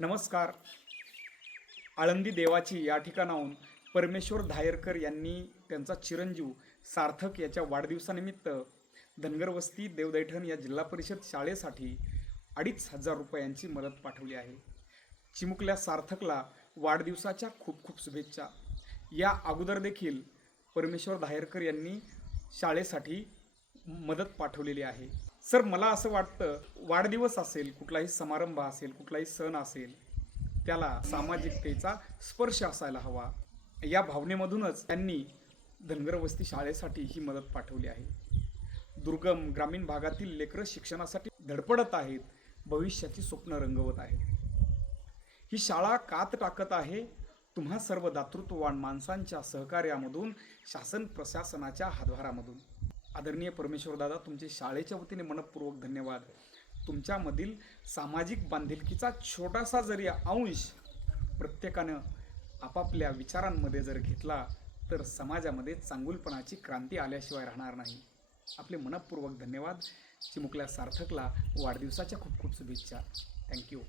नमस्कार. आळंदी देवाची या ठिकाणाहून परमेश्वर धायरकर यांनी त्यांचा चिरंजीव सार्थक याच्या वाढदिवसानिमित्त धनगर वस्ती देवदैठण या जिल्हा परिषद शाळेसाठी 2,500 रुपयांची मदत पाठवली आहे. चिमुकल्या सार्थकला वाढदिवसाच्या खूप खूप शुभेच्छा. या अगोदर देखील परमेश्वर धायरकर यांनी शाळेसाठी मदत पाठवलेली आहे. सर, मला असं वाटतं, वाढदिवस असेल, कुठलाही समारंभ असेल, कुठलाही सण असेल, त्याला सामाजिकतेचा स्पर्श असायला हवा. या भावनेमधूनच त्यांनी धनगर वस्ती शाळेसाठी ही मदत पाठवली आहे. दुर्गम ग्रामीण भागातील लेकरं शिक्षणासाठी धडपडत आहेत, भविष्याची स्वप्न रंगवत आहेत. ही शाळा कात टाकत आहे तुम्हा सर्व दातृत्ववान माणसांच्या सहकार्यामधून, शासन प्रशासनाच्या हातभारामधून. आदरणीय परमेश्वर दादा, तुमचे शाळेच्या वतीने मनपूर्वक धन्यवाद. तुमच्यामधील सामाजिक बांधिलकीचा छोटासा जरी अंश प्रत्येकानं आपापल्या विचारांमध्ये जर घेतला तर समाजामध्ये चांगुलपणाची क्रांती आल्याशिवाय राहणार नाही. आपले मनपूर्वक धन्यवाद. चिमुकल्या सार्थकला वाढदिवसाच्या खूप खूप शुभेच्छा. थँक्यू.